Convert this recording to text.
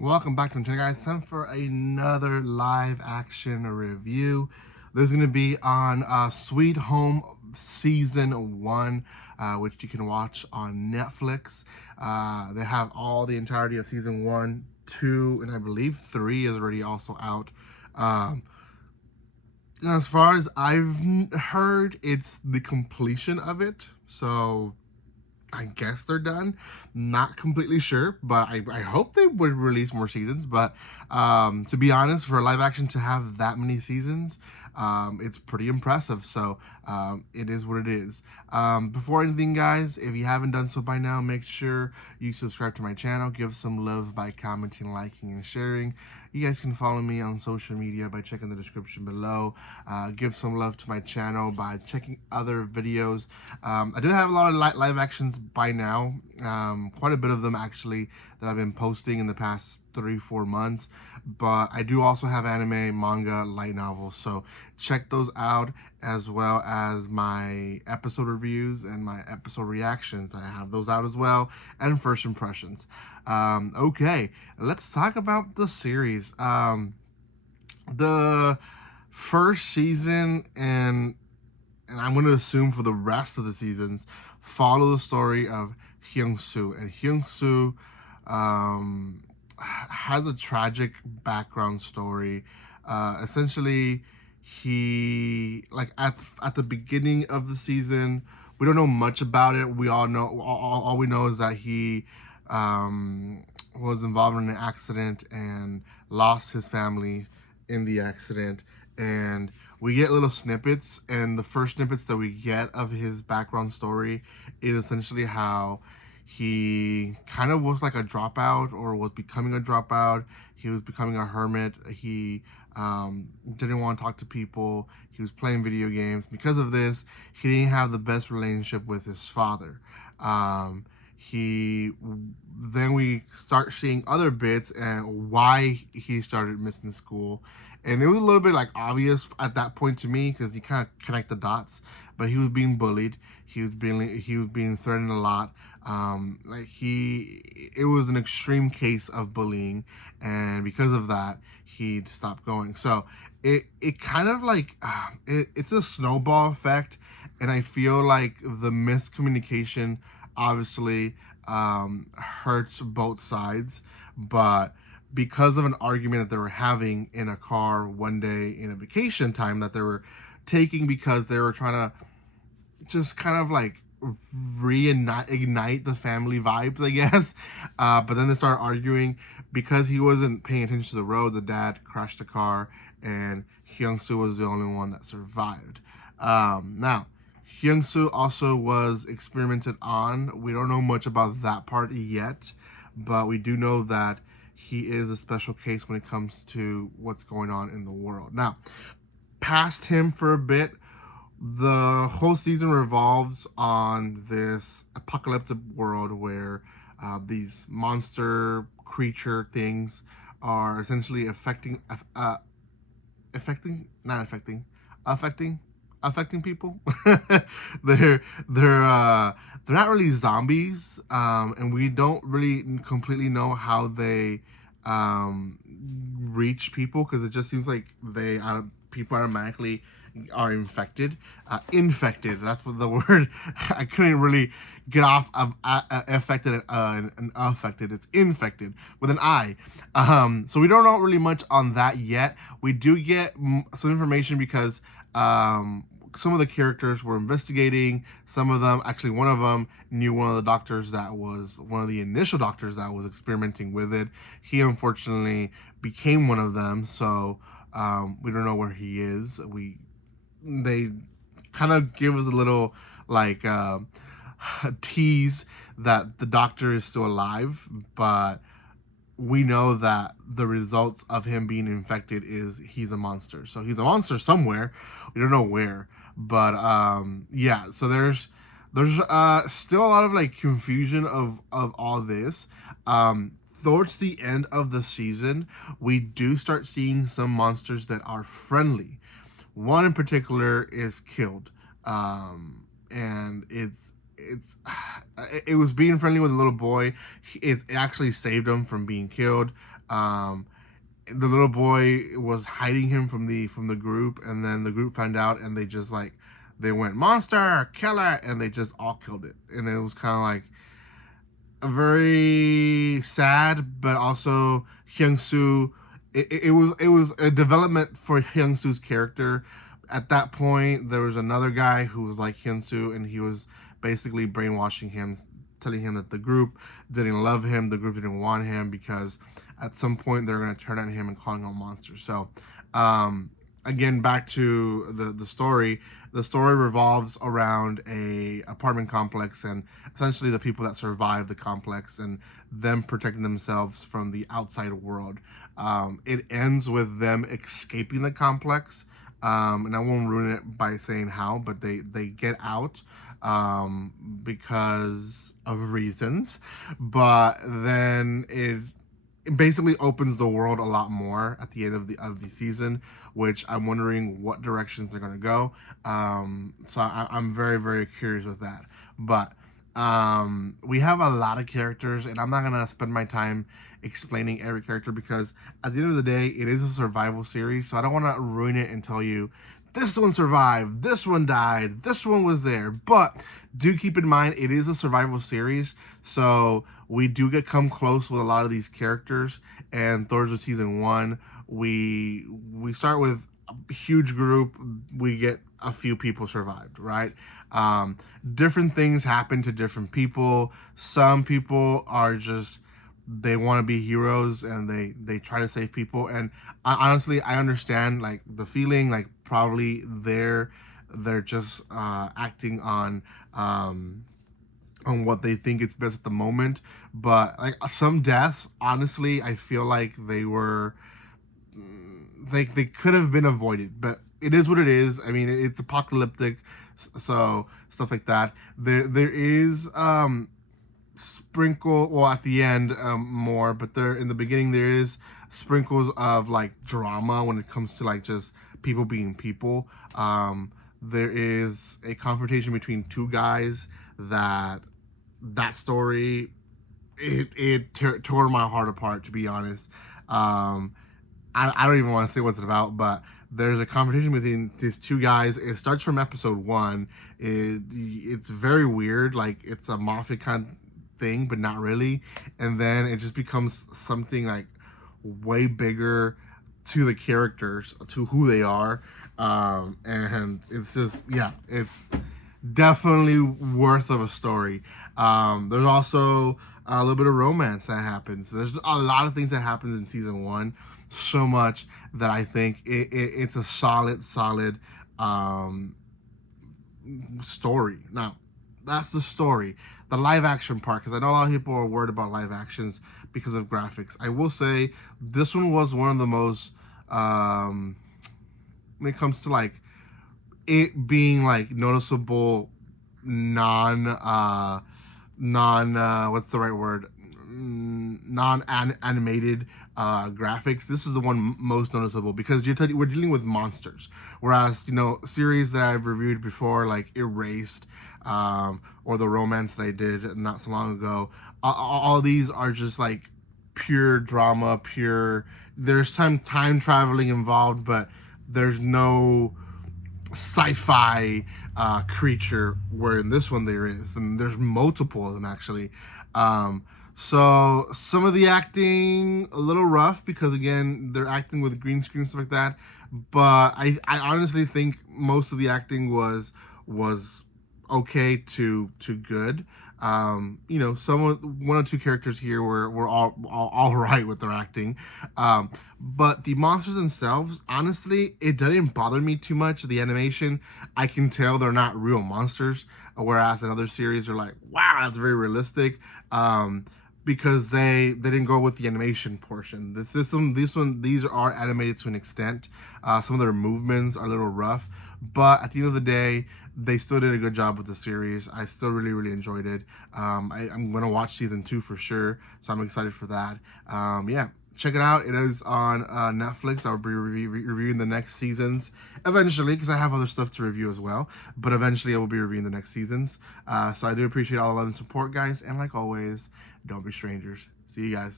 Welcome back to my channel, guys. Time for another live action review. This is going to be on Sweet Home Season 1, which you can watch on Netflix. They have all the entirety of Season 1, 2, and I believe 3 is already also out. As far as I've heard, it's the completion of it. So I guess they're done. Not completely sure, but I hope they would release more seasons. But to be honest, for live action to have that many seasons, it's pretty impressive. So it is what it is. Before anything, guys, if you haven't done so by now, make sure you subscribe to my channel. Give some love by commenting, liking, and sharing. You guys can follow me on social media by checking the description below. Give some love to my channel by checking other videos. I do have a lot of live actions by now, quite a bit of them actually that I've been posting in the past 3-4 months, but I do also have anime, manga, light novels, so check those out, as well as my episode reviews and my episode reactions. I have those out as well, and first impressions. Okay, let's talk about the series. The first season, and I'm going to assume for the rest of the seasons, follow the story of Hyung-soo. And Hyung-soo has a tragic background story. Essentially, he, like, at the beginning of the season, we don't know much about it. We all know, all we know is that he was involved in an accident and lost his family in the accident. And we get little snippets, and the first snippets that we get of his background story is essentially how he kind of was like a dropout, or was becoming a dropout. He was becoming a hermit. He didn't want to talk to people. He was playing video games. Because of this, he didn't have the best relationship with his father. Then we start seeing other bits and why he started missing school, and it was a little bit like obvious at that point to me, because you kind of connect the dots. But he was being bullied. He was being threatened a lot. It was an extreme case of bullying, and because of that, he stopped going. So it kind of like it's a snowball effect, and I feel like the miscommunication obviously hurts both sides, but because of an argument that they were having in a car one day in a vacation time that they were taking, because they were trying to just kind of like reignite the family vibes, I guess. But then they started arguing because he wasn't paying attention to the road. The dad crashed the car, and Hyung-soo was the only one that survived. Now, Hyung-soo also was experimented on. We don't know much about that part yet, but we do know that he is a special case when it comes to what's going on in the world. Now, past him for a bit, the whole season revolves on this apocalyptic world where these monster creature things are essentially affecting people. They're not really zombies, and we don't really completely know how they reach people, because it just seems like people automatically are infected. That's what the word. I couldn't really get off of affected and affected. It's infected with an I. So we don't know really much on that yet. We do get some information because some of the characters were investigating. Some of them, actually one of them, knew one of the doctors that was one of the initial doctors that was experimenting with it. He unfortunately became one of them, so we don't know where he is. They kind of give us a little like tease that the doctor is still alive, but we know that the results of him being infected is he's a monster. So he's a monster somewhere. We don't know where, but yeah. So there's still a lot of like confusion of all this. Towards the end of the season, we do start seeing some monsters that are friendly. One in particular is killed, and it was being friendly with a little boy. It actually saved him from being killed. The little boy was hiding him from the group, and then the group found out, and they just like they went monster killer, and they just all killed it, and it was kind of like a very sad, but also Hyung Soo. It was a development for Hyung Soo's character. At that point, there was another guy who was like Hyun Soo, and he was basically brainwashing him, telling him that the group didn't love him, the group didn't want him because at some point they're going to turn on him and call him a monster. So, again, back to the story. The story revolves around a apartment complex and essentially the people that survive the complex and them protecting themselves from the outside world. It ends with them escaping the complex, and I won't ruin it by saying how, but they get out because of reasons. But then it basically opens the world a lot more at the end of the season, which I'm wondering what directions they're gonna go. So I'm very very curious with that. But we have a lot of characters, and I'm not gonna spend my time explaining every character because at the end of the day, it is a survival series. So I don't want to ruin it and tell you this one survived, this one died, this one was there. But do keep in mind it is a survival series, so we do come close with a lot of these characters. And towards the season one, we start with a huge group. We get a few people survived, right? Different things happen to different people. Some people are just they want to be heroes and they try to save people, and honestly I understand like the feeling, like probably they're just acting on what they think is best at the moment. But like some deaths, honestly I feel like they could have been avoided, but it is what it is. I mean, it's apocalyptic, so stuff like that. There is sprinkle, well, at the end more, but there in the beginning there is sprinkles of like drama when it comes to like just people being people. There is a confrontation between two guys that story it tore my heart apart, to be honest. I don't even want to say what it's about, but there's a confrontation between these two guys. It starts from episode one. It's very weird, like it's a mafia kind of thing, but not really. And then it just becomes something like way bigger to the characters, to who they are, and it's just it's definitely worth of a story. There's also a little bit of romance that happens. There's a lot of things that happens in season one, so much that I think it's a solid story. Now, that's the story. The live action part, because I know a lot of people are worried about live actions because of graphics. I will say this one was one of the most, when it comes to like it being like noticeable, what's the right word, non animated graphics. This is the one most noticeable because we're dealing with monsters, whereas series that I've reviewed before like Erased, or the romance that I did not so long ago, all these are just like pure drama, pure. There's time traveling involved, but there's no sci-fi creature, where in this one there is, and there's multiple of them actually. So some of the acting a little rough because again they're acting with green screen, stuff like that, but I honestly think most of the acting was okay to good. One or two characters here were all right with their acting, but the monsters themselves, honestly, it didn't bother me too much. The animation, I can tell they're not real monsters, whereas in other series they're like, wow, that's very realistic. Because they didn't go with the animation portion. These are animated to an extent. Some of their movements are a little rough, but at the end of the day, they still did a good job with the series. I still really enjoyed it. I'm gonna watch season 2 for sure, so I'm excited for that. Yeah, check it out. It is on Netflix. I'll be reviewing the next seasons eventually, because I have other stuff to review as well. But eventually I will be reviewing the next seasons. So I do appreciate all the love and support, guys. And like always, don't be strangers. See you guys.